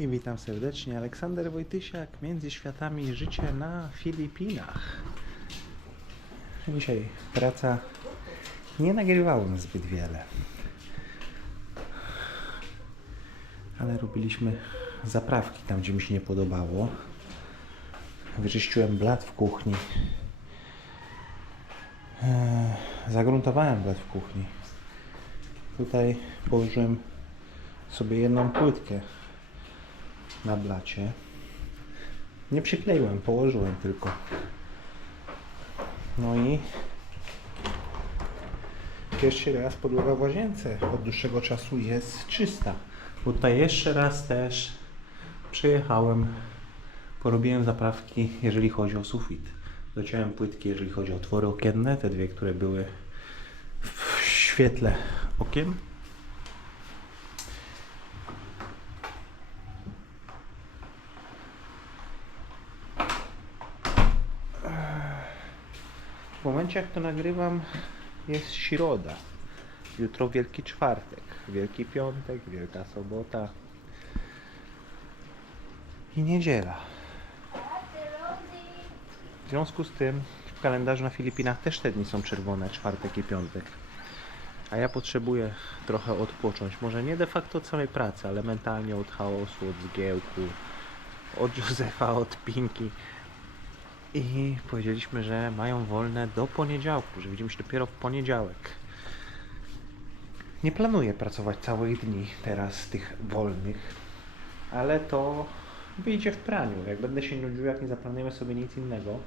I witam serdecznie, Aleksander Wojtysiak, Między Światami, życie na Filipinach. Dzisiaj praca, nie nagrywałem zbyt wiele, ale robiliśmy zaprawki tam, gdzie mi się nie podobało. Wyczyściłem blat w kuchni, загруntowałem blat w kuchni. Tutaj położyłem sobie jedną płytkę na blacie. Nie przykleiłem, położyłem tylko. No i pierwszy raz podłoga w łazience od dłuższego czasu jest czysta. Bo tutaj jeszcze raz też przyjechałem, porobiłem zaprawki, jeżeli chodzi o sufit. Dociąłem płytki, jeżeli chodzi o otwory okienne, te dwie, które były w świetle okien. W momencie, jak to nagrywam, jest środa. Jutro Wielki Czwartek, Wielki Piątek, Wielka Sobota i niedziela. W związku z tym w kalendarzu na Filipinach też te dni są czerwone, czwartek i piątek. A ja potrzebuję trochę odpocząć. Może nie de facto od samej pracy, ale mentalnie od chaosu, od zgiełku, od Józefa, od Pinki. I powiedzieliśmy, że mają wolne do poniedziałku, że widzimy się dopiero w poniedziałek. Nie planuję pracować całych dni teraz tych wolnych, ale to wyjdzie w praniu. Jak będę się nudził, jak nie zaplanujemy sobie nic innego,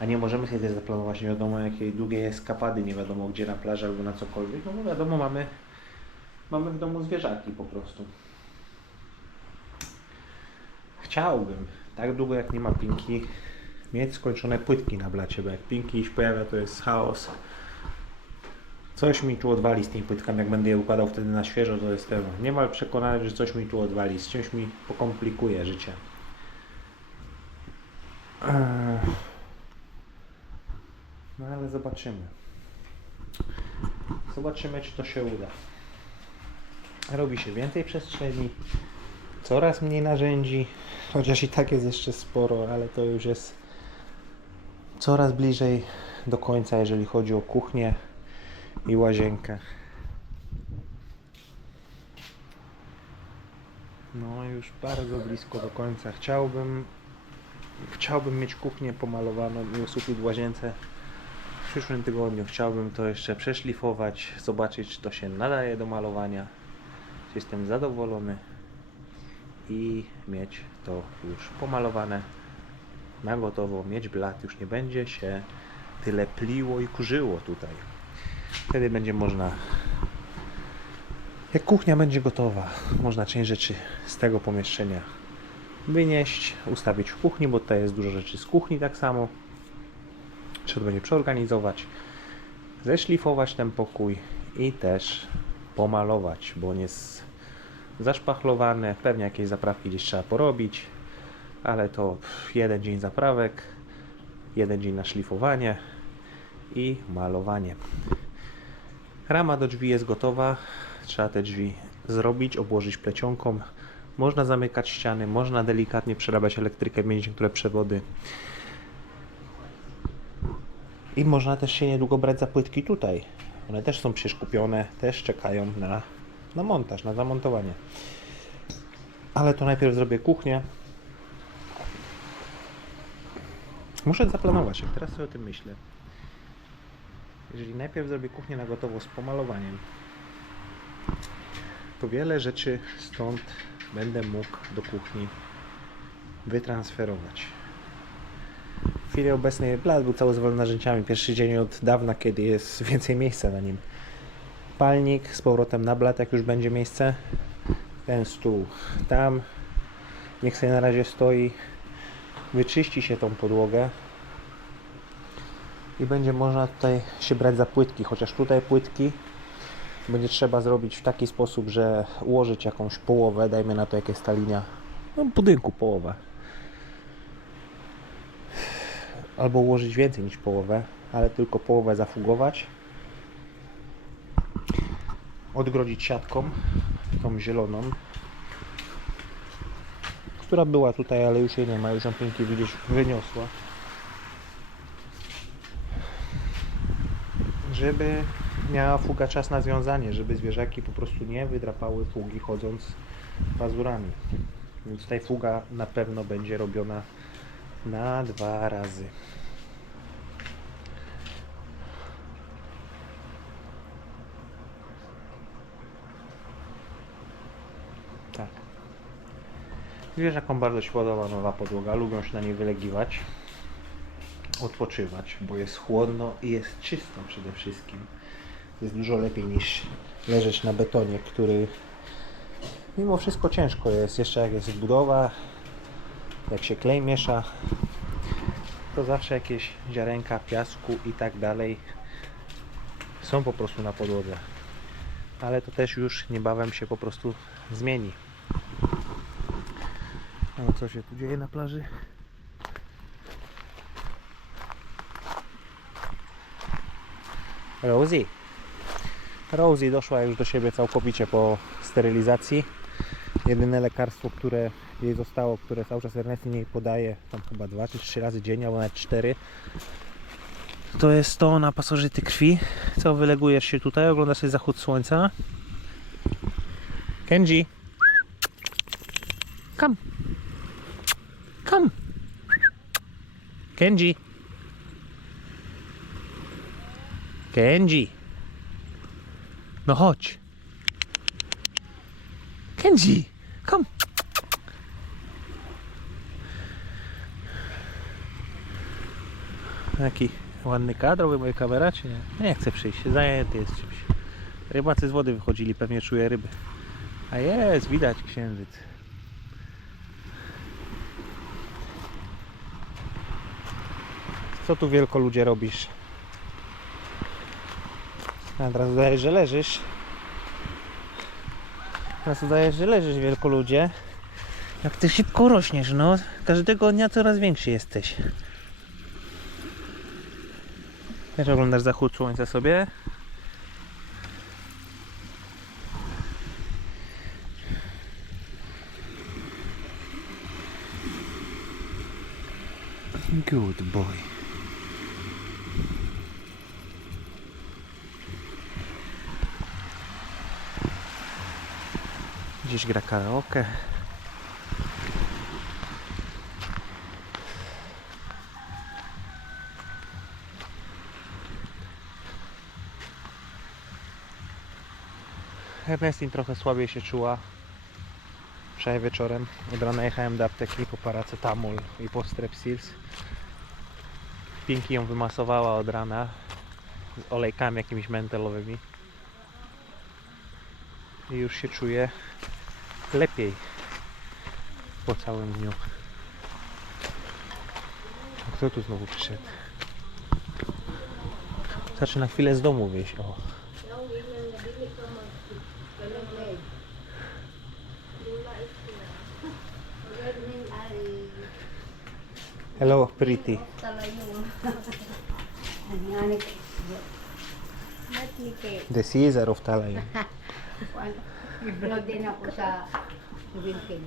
a nie możemy sobie też zaplanować nie wiadomo jakiej długiej eskapady, nie wiadomo gdzie na plaży albo na cokolwiek, no bo wiadomo, mamy w domu zwierzaki po prostu. Chciałbym, tak długo jak nie ma Pinki, mieć skończone płytki na blacie, bo jak Pinki się pojawia, to jest chaos. Coś mi tu odwali z tymi płytkami, jak będę je układał wtedy na świeżo, to jestem niemal przekonany, że coś mi tu odwali, z czymś mi pokomplikuje życie. No ale zobaczymy. Zobaczymy, czy to się uda. Robi się więcej przestrzeni, coraz mniej narzędzi, chociaż i tak jest jeszcze sporo, ale to już jest coraz bliżej do końca, jeżeli chodzi o kuchnię i łazienkę. No już bardzo blisko do końca. Chciałbym mieć kuchnię pomalowaną i sufit w łazience w przyszłym tygodniu. Chciałbym to jeszcze przeszlifować, zobaczyć, czy to się nadaje do malowania, czy jestem zadowolony i mieć to już pomalowane na gotowo, mieć blat, już nie będzie się tyle pliło i kurzyło tutaj. Wtedy będzie można, jak kuchnia będzie gotowa, można część rzeczy z tego pomieszczenia wynieść, ustawić w kuchni, bo tutaj jest dużo rzeczy z kuchni tak samo. Trzeba będzie przeorganizować, zeszlifować ten pokój i też pomalować, bo on jest zaszpachlowany, pewnie jakieś zaprawki gdzieś trzeba porobić, ale to jeden dzień zaprawek, jeden dzień na szlifowanie i malowanie. Rama do drzwi jest gotowa, trzeba te drzwi zrobić, obłożyć plecionką. Można zamykać ściany, można delikatnie przerabiać elektrykę, mieć niektóre przewody. I można też się niedługo brać za płytki tutaj. One też są przecież kupione, też czekają na montaż, na zamontowanie. Ale to najpierw zrobię kuchnię. Muszę zaplanować, jak teraz sobie o tym myślę. Jeżeli najpierw zrobię kuchnię na gotowo z pomalowaniem, to wiele rzeczy stąd będę mógł do kuchni wytransferować. W chwili obecnej blat był cały zwolony narzędziami. Pierwszy dzień od dawna, kiedy jest więcej miejsca na nim. Palnik z powrotem na blat, jak już będzie miejsce. Ten stół tam. Niech sobie na razie stoi. Wyczyści się tą podłogę. I będzie można tutaj się brać za płytki. Chociaż tutaj płytki będzie trzeba zrobić w taki sposób, że ułożyć jakąś połowę. Dajmy na to, jak jest ta linia. No, budynku połowę. Albo ułożyć więcej niż połowę, ale tylko połowę zafugować. Odgrodzić siatką, tą zieloną. która była tutaj, ale już jej nie ma, już ją Pinki widzisz wyniosła. Żeby miała fuga czas na związanie, żeby zwierzaki po prostu nie wydrapały fugi chodząc pazurami. Więc tutaj fuga na pewno będzie robiona na 2 razy. Tak. Zwierzakom bardzo się podoba nowa podłoga, lubią się na niej wylegiwać, odpoczywać, bo jest chłodno i jest czysto przede wszystkim. Jest dużo lepiej niż leżeć na betonie, który mimo wszystko ciężko jest, jeszcze jak jest budowa, jak się klej miesza, to zawsze jakieś ziarenka piasku i tak dalej są po prostu na podłodze. Ale to też już niebawem się po prostu zmieni. A co się tu dzieje na plaży? Rosie doszła już do siebie całkowicie po sterylizacji. Jedyne lekarstwo, które jej zostało, które cały czas Ernestine jej podaje, tam chyba 2 czy 3 razy dziennie, albo nawet 4, to jest to na pasożyty krwi. Co, wylegujesz się tutaj, oglądasz sobie zachód słońca. Kenji, come, come, Kenji, Kenji, no chodź, Kenji, come. Jaki ładny kadr, moja kamera, czy nie? Nie chcę przyjść, zajęty jest czymś. Rybacy z wody wychodzili, pewnie czuje ryby. A jest, widać księżyc. Co tu wielko ludzie robisz? A teraz udajesz, że leżysz. Teraz udajesz, że leżysz, wielko ludzie. Jak ty szybko rośniesz, no. Każdego dnia coraz większy jesteś. Też oglądasz zachód słońca sobie. Good boy. Gdzieś gra karaoke. Ernestine trochę słabiej się czuła. Wczoraj wieczorem od rana jechałem do apteki po paracetamol i po strepsils. Pinki ją wymasowała od rana z olejkami jakimiś mentelowymi i już się czuje lepiej po całym dniu. A kto tu znowu przyszedł? Zaczyna na chwilę z domu wyjść. O. Hello, pretty. The Caesar of Talayong. Vlog din ako sa 17.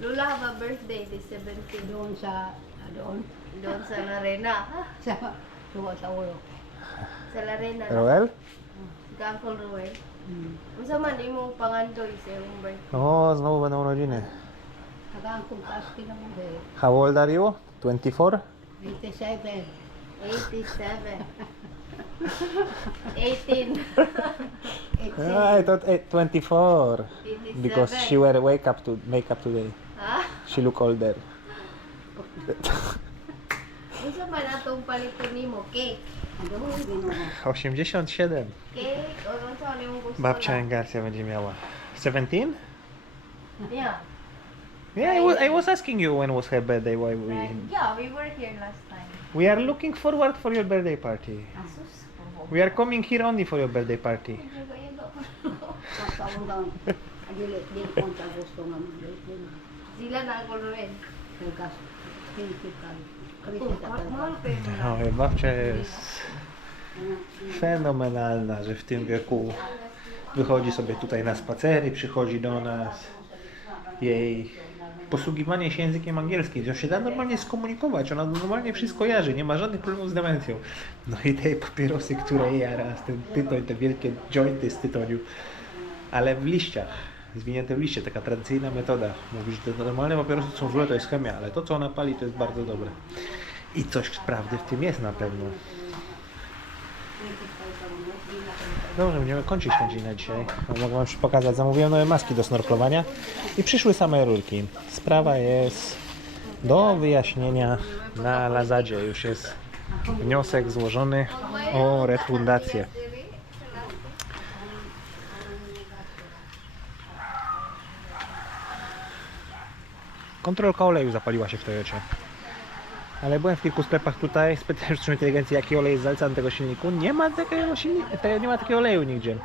Lula, have a birthday this 17. Doon sa, doon, Doon sa Larena. sa, tuwa sa ulo. Sa Larena. Roel? Gangkol Ruel. Hmm. Unsa man imong pangandoy sa imong birthday? O, znowu będą urodziny. Hanggang kung taski naman eh. How old are you? 24? 87. 87. 18. I thought 24 87. because she wear makeup today. Ha? She look older. Unsa man atong paliton nimo? Cake. Ano mo, ginawa. 87. Cake o unsa man imong gusto? Babcia lang? Garcia będzie miała. 17? Yeah. Yeah, I was asking you when was her birthday. Why Yeah, we were here last time. we are looking forward for your birthday party. Asus. We are coming here only for your birthday party. Pagkaon daw, dili ko ang gusto nga mag-birthday. Sila na ako Ruel. Nagkas, physical. Mahal kayo na. Oj, babcia jest fenomenalna, że w tym wieku wychodzi sobie tutaj na spacery, przychodzi do nas. jej posługiwanie się językiem angielskim. To się da normalnie skomunikować, ona normalnie wszystko kojarzy, nie ma żadnych problemów z demencją. No i te papierosy, które jara, ten tytoń, te wielkie jointy z tytoniu, ale w liściach, zwinięte w liście, taka tradycyjna metoda. Mówisz, że te normalne papierosy są złe, to jest chemia, ale to, co ona pali, to jest bardzo dobre. I coś prawdy w tym jest na pewno. Dobrze, będziemy kończyć ten dzień na dzisiaj. Mogę wam pokazać, zamówiłem nowe maski do snorklowania i przyszły same rurki. Sprawa jest do wyjaśnienia na Lazadzie. Już jest wniosek złożony o refundację. Kontrolka oleju zapaliła się w Toyocie. Ale byłem w kilku sklepach tutaj, spytałem sztucznej inteligencji, jaki olej jest zalecany do tego silniku. Nie ma takiego nie ma takiego oleju nigdzie.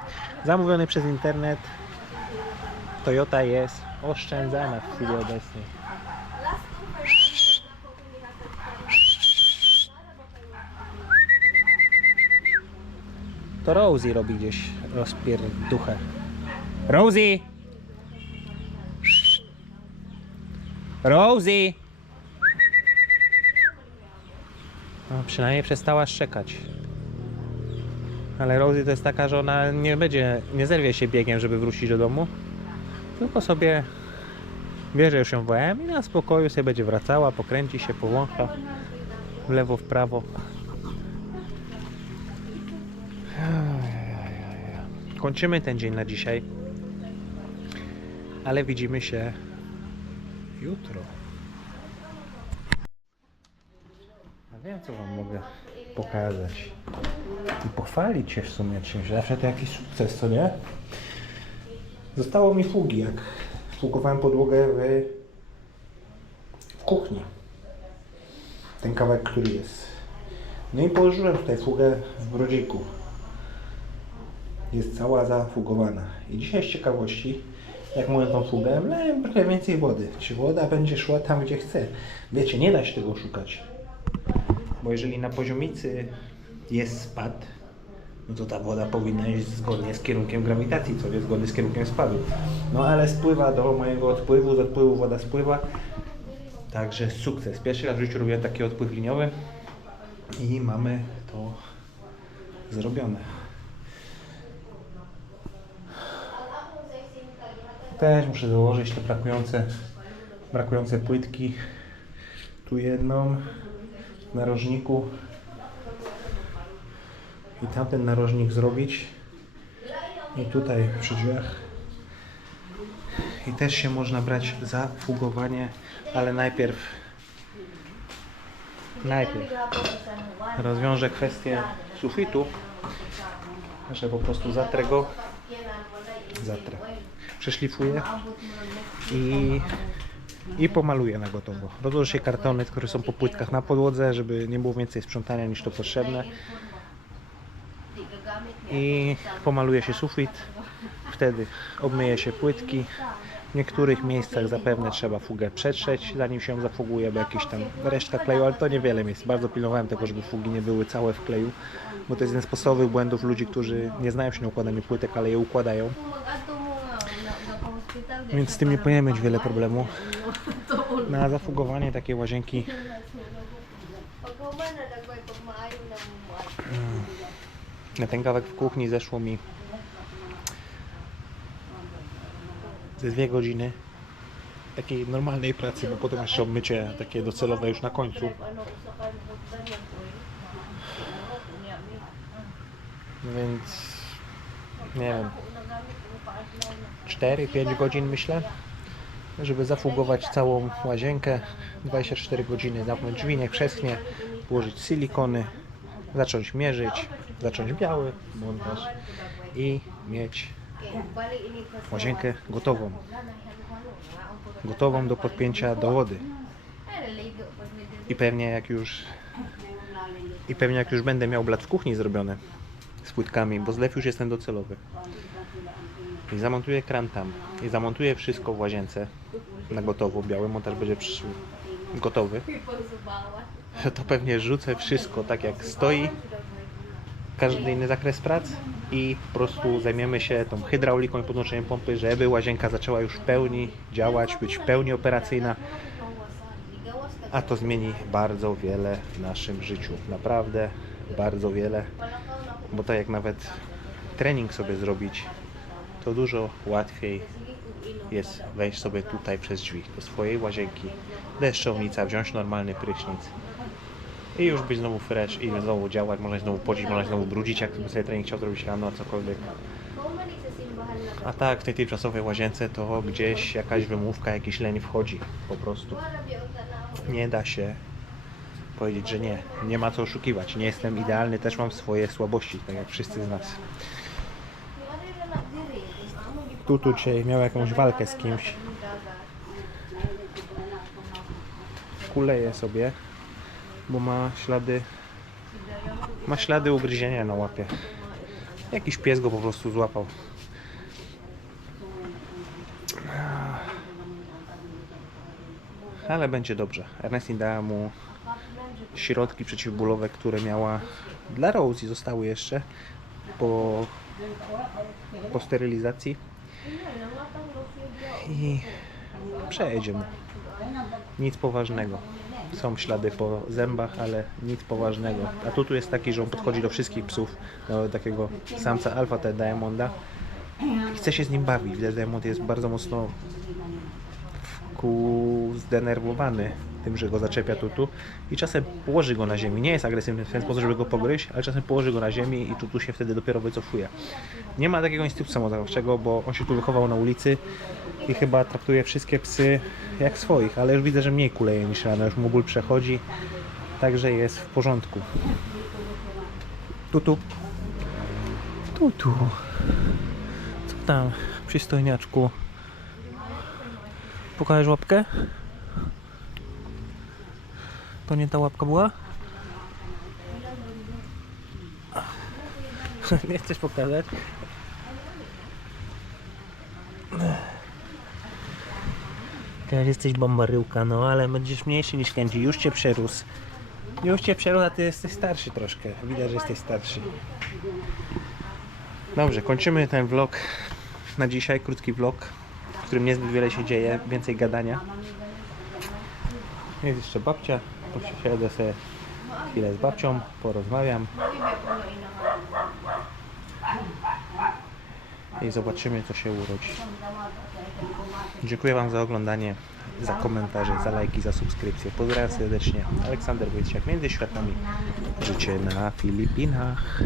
Zamówiony przez internet. Toyota jest oszczędzana w chwili obecnej. To Rosie robi gdzieś rozpierduchę. Rosie! Rosie! No, przynajmniej przestała szczekać. Ale Rosie to jest taka, że ona nie zerwie się biegiem, żeby wrócić do domu. Tylko sobie wie, że już ją wołałem i na spokoju sobie będzie wracała, pokręci się, powącha w lewo, w prawo. Kończymy ten dzień na dzisiaj. Ale widzimy się jutro. Wiem, co wam mogę pokazać i pochwalić się w sumie czymś. Zawsze to jakiś sukces, co nie? Zostało mi fugi, jak fugowałem podłogę w kuchni. Ten kawałek, który jest. No i położyłem tutaj fugę w brodziku. Jest cała zafugowana. I dzisiaj z ciekawości, jak mówię tą fugę, wlałem trochę więcej wody. Czy woda będzie szła tam, gdzie chce? Wiecie, nie da się tego szukać. Bo jeżeli na poziomicy jest spad, no to ta woda powinna iść zgodnie z kierunkiem grawitacji, co jest zgodnie z kierunkiem spadu. No ale spływa do mojego odpływu, z odpływu woda spływa. Także sukces. Pierwszy raz w życiu robiłem taki odpływ liniowy i mamy to zrobione. Też muszę założyć te brakujące płytki. Tu jedną w narożniku i tamten narożnik zrobić i tutaj przy drzwiach. I też się można brać za fugowanie, ale najpierw rozwiążę kwestię sufitu, że po prostu zatrę go, przeszlifuję i pomaluję na gotowo. Rozłożę się kartony, które są po płytkach na podłodze, żeby nie było więcej sprzątania niż to potrzebne. I pomaluje się sufit. Wtedy obmyje się płytki. W niektórych miejscach zapewne trzeba fugę przetrzeć, zanim się ją zafuguje, bo jakieś tam resztka kleju, ale to niewiele miejsc. Bardzo pilnowałem tego, żeby fugi nie były całe w kleju, bo to jest jeden z podstawowych błędów ludzi, którzy nie znają się na układaniu płytek, ale je układają. Więc z tym nie powinien mieć wiele problemu. Na zafugowanie takiej łazienki na ten kawałek w kuchni zeszło mi ze 2 godziny takiej normalnej pracy, bo potem jeszcze obmycie takie docelowe już na końcu. Więc nie wiem, 4-5 godzin myślę, żeby zafugować całą łazienkę. 24 godziny, zamknąć drzwi, niech przeschnie, włożyć silikony, zacząć mierzyć, zacząć biały montaż i mieć łazienkę gotową. Gotową do podpięcia do wody. I pewnie jak już będę miał blat w kuchni zrobione z płytkami, bo zlew już jest ten docelowy. I zamontuję kran tam. I zamontuję wszystko w łazience na gotowo. Biały montaż będzie gotowy. To pewnie rzucę wszystko tak jak stoi każdy inny zakres prac i po prostu zajmiemy się tą hydrauliką i podłączeniem pompy, żeby łazienka zaczęła już w pełni działać, być w pełni operacyjna, a to zmieni bardzo wiele w naszym życiu, naprawdę bardzo wiele, bo tak jak nawet trening sobie zrobić, to dużo łatwiej jest wejść sobie tutaj przez drzwi do swojej łazienki, deszczownica, wziąć normalny prysznic i już być znowu fresh i znowu działać, można się znowu pocić, można się znowu brudzić, jak sobie trening chciał zrobić rano, cokolwiek. A tak, w tej tymczasowej łazience to gdzieś jakaś wymówka, jakiś leń wchodzi po prostu. Nie da się powiedzieć, że nie. Nie ma co oszukiwać. Nie jestem idealny, też mam swoje słabości, tak jak wszyscy z nas. Tu dzisiaj miał jakąś walkę z kimś. Kuleje sobie, bo ma ślady ugryzienia na łapie. Jakiś pies go po prostu złapał. Ale będzie dobrze. Ernestine dała mu środki przeciwbólowe, które miała dla Rose i zostały jeszcze po sterylizacji. I przejedzie mu. Nic poważnego. Są ślady po zębach, ale nic poważnego. A tu jest taki, że on podchodzi do wszystkich psów, do takiego samca alfa, te Diamonda. I chce się z nim bawić. Widać, Diamond jest bardzo mocno zdenerwowany tym, że go zaczepia tutu i czasem położy go na ziemi. Nie jest agresywny w ten sposób, żeby go pogryźć, ale czasem położy go na ziemi i tutu się wtedy dopiero wycofuje. Nie ma takiego instynktu samozachowawczego, bo on się tu wychował na ulicy i chyba traktuje wszystkie psy jak swoich, ale już widzę, że mniej kuleje niż rano, już mu ból przechodzi, także jest w porządku. Tutu. Tutu. Co tam, przystojniaczku? Pokażesz łapkę? To nie ta łapka była? Nie chcesz pokazać? Teraz jesteś bambaryłka, no ale będziesz mniejszy niż Kenji. Już cię przerósł. Już cię przerósł, a ty jesteś starszy troszkę. Widać, że jesteś starszy. Dobrze, kończymy ten vlog na dzisiaj. Krótki vlog, w którym niezbyt wiele się dzieje. Więcej gadania. Jest jeszcze babcia. Posiedzę sobie chwilę z babcią, porozmawiam i zobaczymy, co się urodzi. Dziękuję Wam za oglądanie, za komentarze, za lajki, za subskrypcję. Pozdrawiam serdecznie. Aleksander Wojciak, Między Światami. Życie na Filipinach.